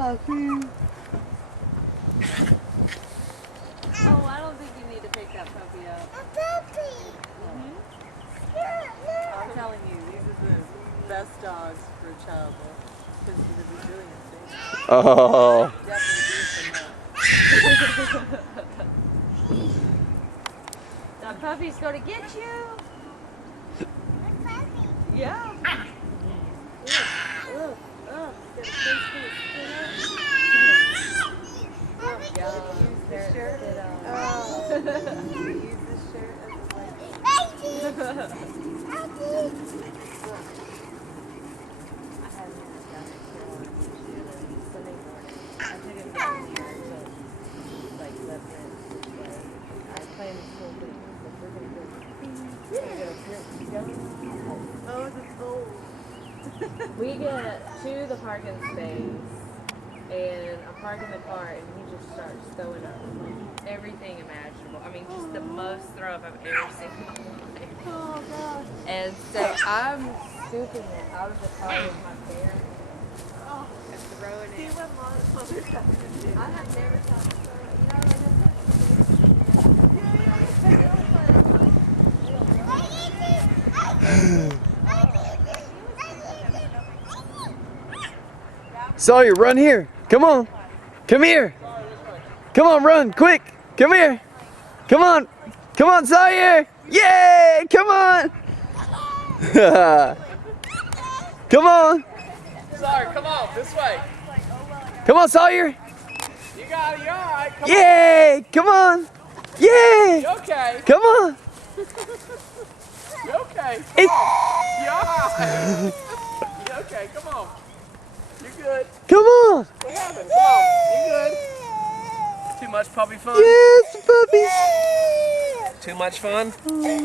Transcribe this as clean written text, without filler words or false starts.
puppy. Oh, I don't think you need to pick that puppy up. A puppy. I'm telling you, these are the best dogs for a child because of the resiliency. Oh. That puppy's going to get you. A puppy. Yeah. Use this shirt. Use this shirt as a blanket. We get to the parking space and a park in the car, and he just starts throwing up everything imaginable. I mean, just the most throw up I've ever seen in my life. Oh gosh! And so I'm scooping it out of the car with my parents and throwing it. I have never thought to throw it. Sawyer, run here. Come on. Come here. Come on, run, quick. Come here. Come on. Come on, Sawyer. Yay! Come on. Come on. Sawyer, come on, this way. Come on, Sawyer. You got it, you're all right. Come Yay! Come on. Yay! on. You okay? Come on. You okay? Come It's- on. You all right? You okay? Come on. You good? Come on. What happened? Come on. You good? Too much puppy fun? Yes, puppies. Too much fun?